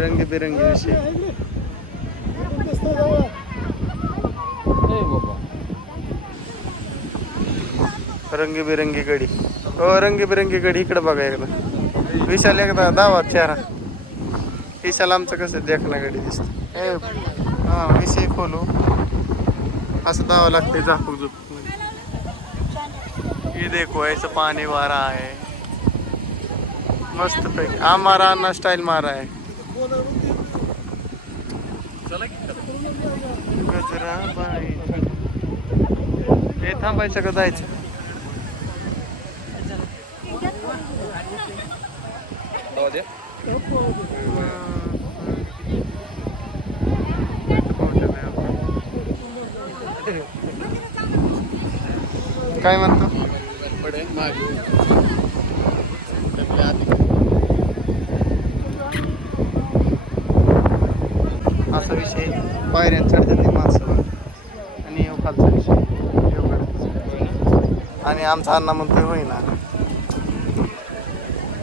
रंगीबेरंगी विषय. रंगीबेरंगी गडी. हो रंगीबेरंगी गडी इकडे बघा एकदा. विशाल एकदा दावा चेहरा. विशाल आमचं कसं देखना गडी दिसत. हा विषय खोलू असं दावा लागते झापूक झुपूक. ये देखो ऐसा पानी वारा है मस्त पैकी. हमारा अन्ना स्टाईल मारा आहे. गजरा बाई हे थांबायचं का जायचं. काय म्हणतो. असा विषय पायऱ्या चढतात माणसं आणि खालचा विषय आणि आमचा अण्णा म्हणतोय होईना.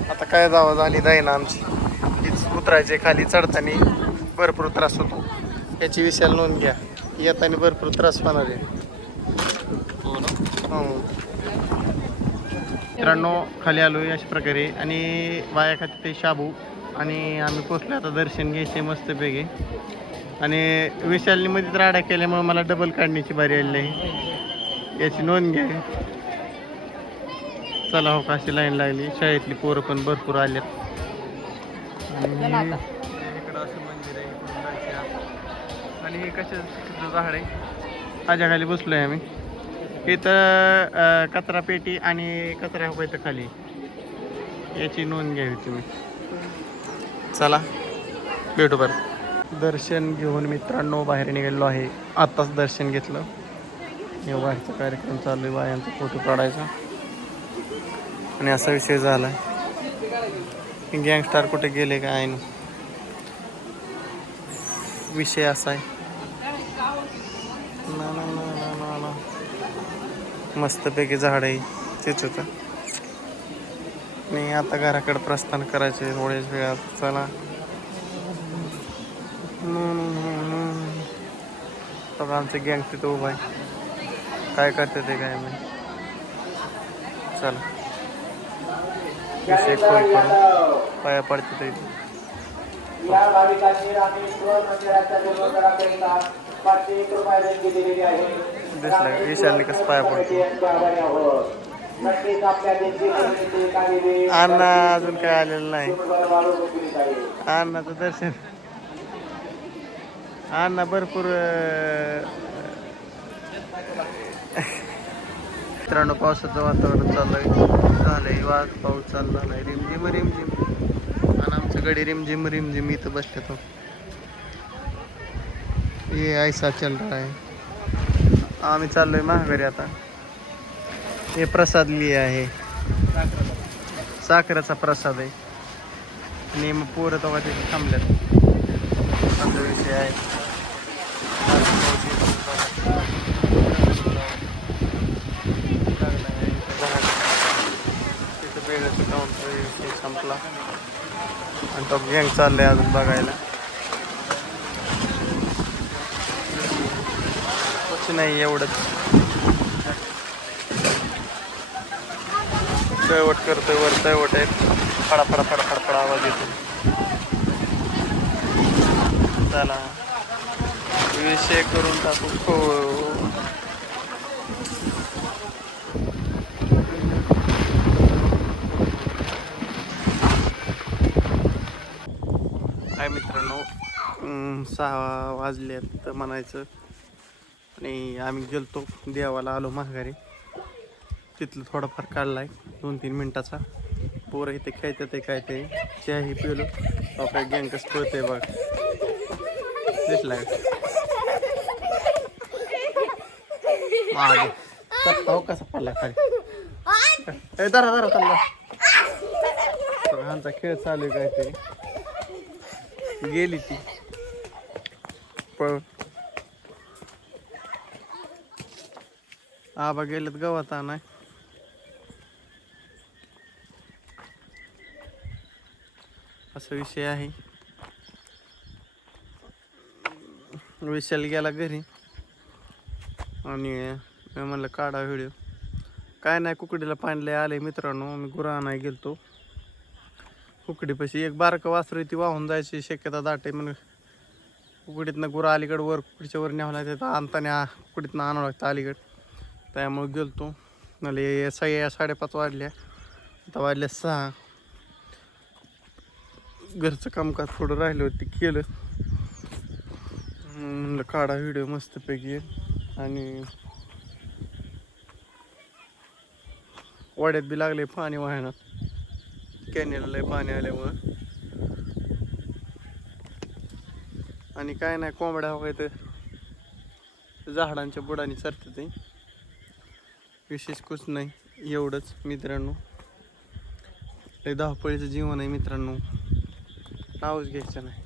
आता काय जावं झाली जाईना आमची. हीच उतरायचे खाली चढताना भरपूर त्रास होतो. याची विषयाला नोंद घ्या. येताना भरपूर त्रास होणार आहे. मित्रांनो खाली आलो अशा प्रकारे आणि वाया खाते ते शाबू आणि आम्ही पोचलो. आता दर्शन घ्यायचे मस्तपैकी आणि विशालनी मध्ये राडा केल्यामुळे मला डबल काढण्याची बारी आलेली आहे. याची नोंद घ्या. चला हो कशी लाईन लागली. शाळेतली पोरं पण भरपूर आल्यात. इकडं असं मंदिर आहे आणि हे कशाचं झाड आहे. माझ्या खाली बसलो आहे आम्ही. इथं कचरा पेटी आणि कचरा हो इथं खाली. याची नोंद घ्यावी तुम्ही. चला भेटू बरं. दर्शन घेऊन मित्रांनो बाहेर निघालेलो आहे. आत्ताच दर्शन घेतलं. हे बाहेरचा कार्यक्रम चालू आहे. बायांचा फोटो काढायचा आणि असा विषय झाला. गँगस्टार कुठे गेले काय ना विषय असा आहे. ना ना ना ना ना ना मस्तपैकी झाड आहे चिचूचं. आणि आता घराकडे प्रस्थान करायचे थोड्याच वेळात. चला बघा आमचं गँग तिथं उभं आहे. काय करते ते काय मी. चला विषय खोल करून पाया पडते ते. दिसलं विशालने कसं पाया पडतो. अण्णा अजून काय आलेलं नाही. अण्णाचं दर्शन अण्णा भरपूर मित्रांनो पावसाचं वातावरण झालंय. वाज पाऊस चालला नाही. रिमझिम रिमझिम आणि आमचं गडी रिमझिम रिमझिम इथं बसतात. ये ऐसा चल रहा है. आम्ही चाललोय महाघरी आता. हे प्रसाद लिहि आहे. साखरेचा प्रसाद आहे आणि मग पोरं तेव्हा तिथे थांबल्यात. असा विषय आहे. तिथं बेळचं काउंटर विषय संपला आणि तो गँग चाललाय अजून बघायला. नाही एवढंच तळवट करतोय. वर तळवट आहेत. फडाफडा फडाफडा आवाज येतो. चला विषय करून टाकू. काय मित्रांनो 6 वाजलेत म्हणायचं आणि आम्ही गेलतो देवाला. आलो माघारी. तिथलं थोडाफार काढलाय 2-3 मिनिटाचा. पोरं इथे खेळते ते काय ते चहाही पिलो. काय गँग कसं पळते बघ. दिसलाय हो कसा पडला खाली. धरा धरा चालला. ह्यांचा खेळ चालू आहे काहीतरी. गेली ती पळ. आबा गेलेत गवत आणाय. असा विषय आहे. विशाल गेला घरी आणि मी म्हणलं काढा व्हिडिओ. काय नाही, कुकडीला पाणी लय आले मित्रांनो. मी गुरा नाही गेलतो कुकडीपाशी. एक बारकं वासरू ती वाहून जायची शक्यता दाट आहे. म्हणून कुकडीतनं गुरा अलीकडं वर कुकडीच्या वर न्यावं लागतं, आणताना कुकडीतनं आणावं लागतं अलीकडं. त्यामुळे गेलतो. मला 5:30 वाजल्या. आता वाजल्या 6. घरचं कामकाज थोडं राहिलं होतं ते केलं. म्हणलं काढा व्हिडिओ मस्तपैकी. आणि वाड्यात बी लागले पाणी वाहणार, कॅनेलला लय पाणी आल्यामुळं. आणि काय नाही, कोंबड्या हवाय तर झाडांच्या बुडाने चरतात ते, विशेष कुछ नाही. एवढंच मित्रांनो. लय धावपळीचं जीवन आहे मित्रांनो, नावच घ्यायचं नाही.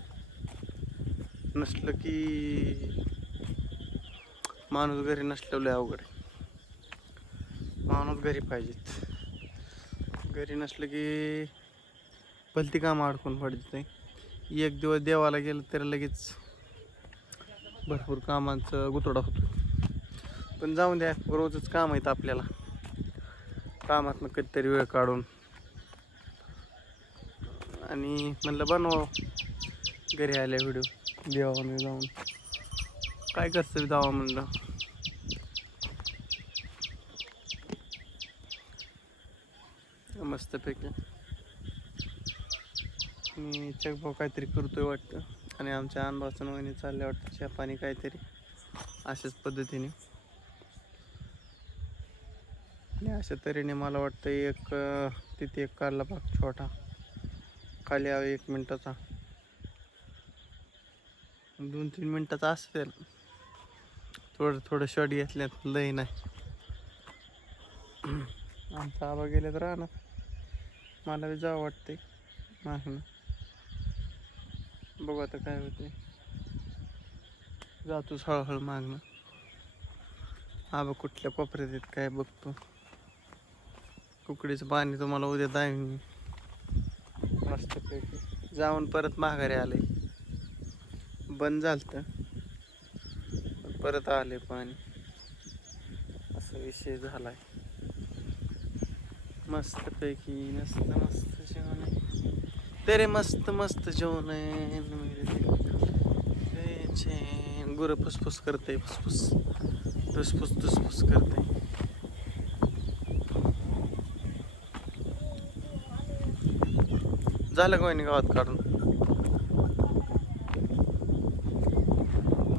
नसलं की माणूस घरी नसलं लय अवघड आहे. माणूस घरी पाहिजेत. घरी नसलं की भलती कामं अडकून पडत नाही. एक दिवस देवाला गेलं तर लगेच भरपूर कामांचं गुतोडा होतो. पण जाऊन द्या, रोजच काम आहेत आपल्याला. कामातनं कधीतरी वेळ काढून आणि म्हणलं बनवा घरी आल्या व्हिडिओ. देवाने जाऊन काय करतं जावा म्हणलं. मस्तपैकी मी चकभाऊ काहीतरी करतोय वाटतं. आणि आमच्या अनभाचं वहिनी चालल्या वाटतं चहा पाणी काहीतरी अशाच पद्धतीने. आणि अशा तऱ्हेने मला वाटतं तिथे एक काढला भाग छोटा खाली 1 मिनिटाचा, 2-3 मिनिटाचा असेल. थोडं शॉट घेतल्यात, लय नाही. आमचा आबा गेले तर राहणार. मला बी जावं वाटतंय मागणं. बघू आता काय होते. जातोच हळूहळू मागणं. आबा कुठल्या कोपऱ्यात येत काय बघतो. कुकडीचं पाणी तुम्हाला उद्या दाईन मस्तपैकी. जाऊन परत माघारी आले. बंद झालतं परत आले पाणी, असा विषय झालाय. मस्तपैकी मस्त जेवण आहे तेरे, मस्त जेवण आहे. गुरं फुसफुस करते, फुसफुस करते. झालं का नाही गावात काढून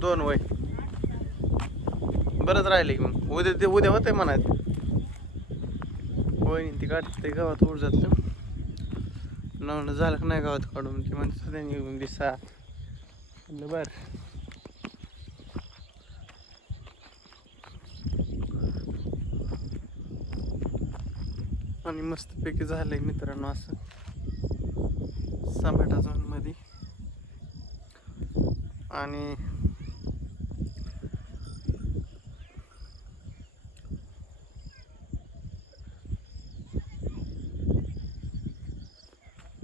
2 वय बरंच राहिले की मग उद्या होते म्हणायचं. होय ती काढते गावात उड जात नवणं. झालं का नाही गावात काढून ती म्हणते सध्या निघून दिसा. म्हणलं बरं. आणि मस्तपैकी झालंय मित्रांनो असं सामाटा झोन मध्ये. आणि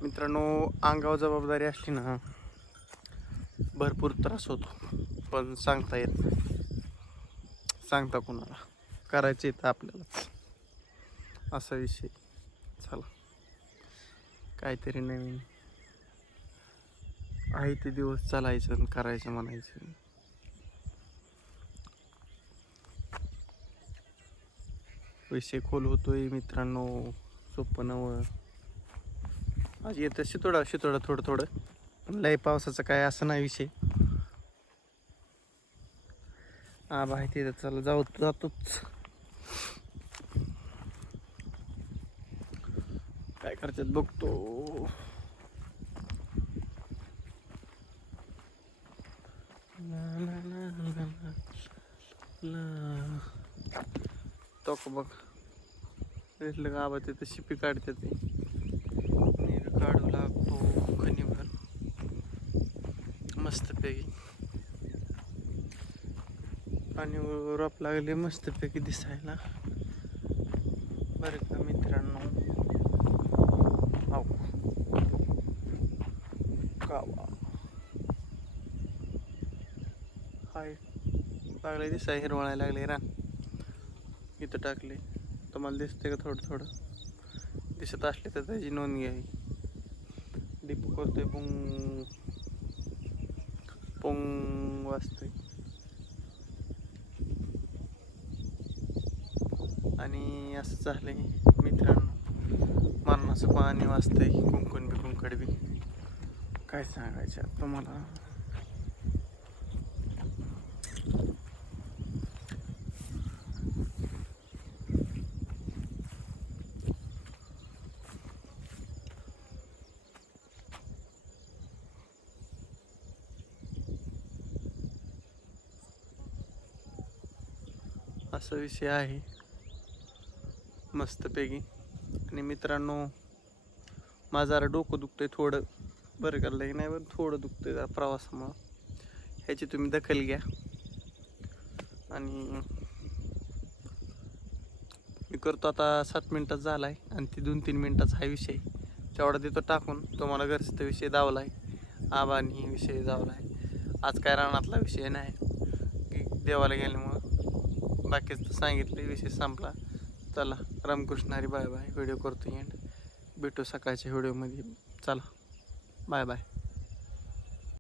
मित्रांनो, अंगावर जबाबदारी असली ना भरपूर त्रास होतो. पण सांगता येत नाही, सांगता कोणाला. करायचं येतं आपल्यालाच, असा विषय. चला काहीतरी नवीन आहे ते दिवस चालायचं आणि करायचं म्हणायचं. विषय खोल होतोय मित्रांनो, सोपं नवं. आज येतं शितोडा थोडं. लय पावसाचं काय असं नाही विषय. बाहेर तिथं चला जातोच. काय करतात बघतो. तो बघ दिसलं का आबा तिथं शिपी काढते ते. काढू लागतो खणीभर मस्तपैकी. आणि रोप लागले मस्तपैकी दिसायला बरं का मित्रांनो. कावा हाय लागले दिसाय हिरवळायला लागले रान. इथं टाकले तुम्हाला दिसते का थोडं थोडं दिसत असले तर त्याची नोंद घ्यावी. डिपो करतोय पुंग पुंग वाजतोय आणि असं झालंय मित्रांनो. मरणाचं पाणी वाजतंय कुंकून बी कुंकड बी काय सांगायचं तुम्हाला. असा विषय आहे मस्तपैकी. आणि मित्रांनो माझं जरा डोकं दुखतंय थोडं, बरं का लई नाही बरं थोडं दुखतंय जरा प्रवासामुळं. ह्याची तुम्ही दखल घ्या. आणि मी करतो आता 7 मिनिटात झाला आहे आणि ती 2-3 मिनिटाचा हा विषय तेवढा देतो टाकून. तुम्हाला घरचा विषय दावला आहे, आबानी विषय दावला आहे. आज काय रानातला विषय नाही की देवाला गेल्यामुळं, बाकीच तर सांगितले विषय संपला. चला Ramkrishna Hari, bye bye. Video करतो एंड, भेटू सकाळच्या व्हिडिओमध्ये. चला बाय बाय.